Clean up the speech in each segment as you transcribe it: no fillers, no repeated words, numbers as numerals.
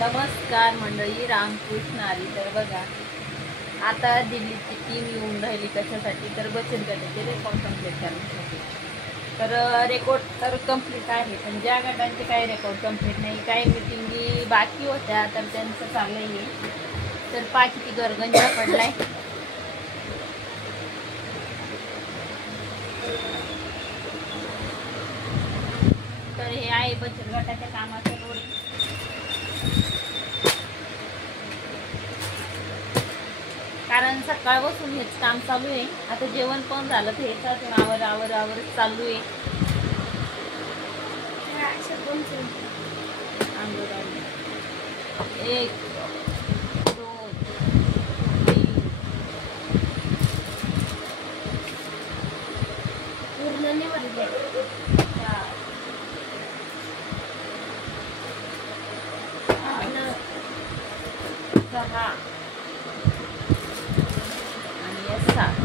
नमस्कार मंडळी, रामकृष्ण हरी. तर बघा, आता दिल्लीची टीम येऊन राहिली कशासाठी, तर बचत गटाचे रेकॉर्ड कंप्लीट करण्यासाठी. तर रेकॉर्ड तर कंप्लीट आहे, पण ज्या गटांचे काही रेकॉर्ड कंप्लीट नाही, काही मिटिंगी बाकी होत्या, तर त्यांचं चाललंय हे. तर पा किती गरगंजा पडलाय. तर हे आहे बचत गटाच्या कामाचं रोड. कारण सकाळ बसून हेच काम चालू आहे. आता जेवण पण झालं तर हेच अजून आवर चालू आहे. एक दोन तीन पूर्ण नाही भरले. 6 आणि 7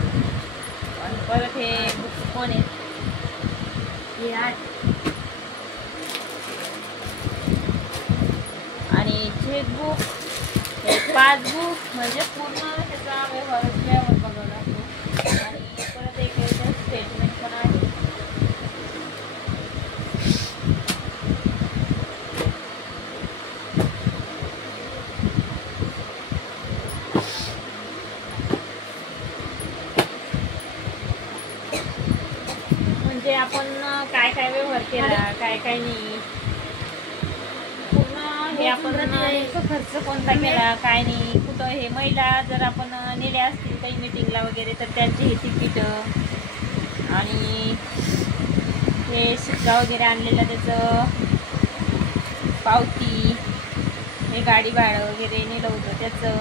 आणि परत हे बुक पण आहेत. हे 8 आणि चेकबुक, हे पासबुक, म्हणजे पूर्ण ह्याचा व्यवहार बघावा लागतो. आणि परत एक स्टेटमेंट पण आहे. म्हणजे आपण काय काय व्यवहार केला, काय काय नाही, पूर्ण हे आपण खर्च कोणता केला, काय नाही, कुठं हे महिला जर आपण नेल्या असतील काही मीटिंगला वगैरे तर त्यांचे हे तिकीट आणि हे शिक्का वगैरे आणलेला त्याचं पावती, हे गाडी भाडं वगैरे नेलं होतं त्याचं.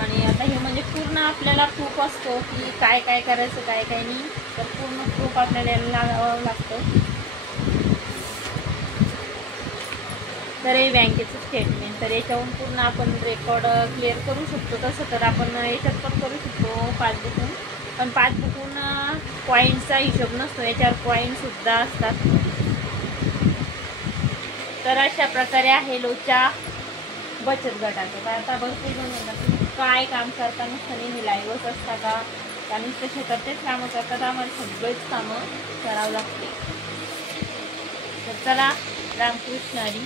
आणि आता हे म्हणजे पूर्ण आपल्याला प्रूफ असतो की काय काय करायचं, काय काय नाही, तर पूर्ण प्रूफ आपल्याला लावावं लागतं. तर हे बँकेचं स्टेटमेंट, तर याच्यावरून पूर्ण आपण रेकॉर्ड क्लिअर करू शकतो. तसं तर आपण याच्यात पण करू शकतो पासबुकहून, पण पासबुकहून पॉईंटचा हिशोब नसतो, याच्यावर पॉईंटसुद्धा असतात. तर अशा प्रकारे आहे लोच्या बचत गटाचं. तर आता भरपूर जण म्हणतात काय काम करता, नुसतं नेहमी लाईव्हच असता का नुसतं शेतातच कामं करतात. आम्हाला सगळेच कामं करावं लागते. तर चला, रामकृष्ण हरी.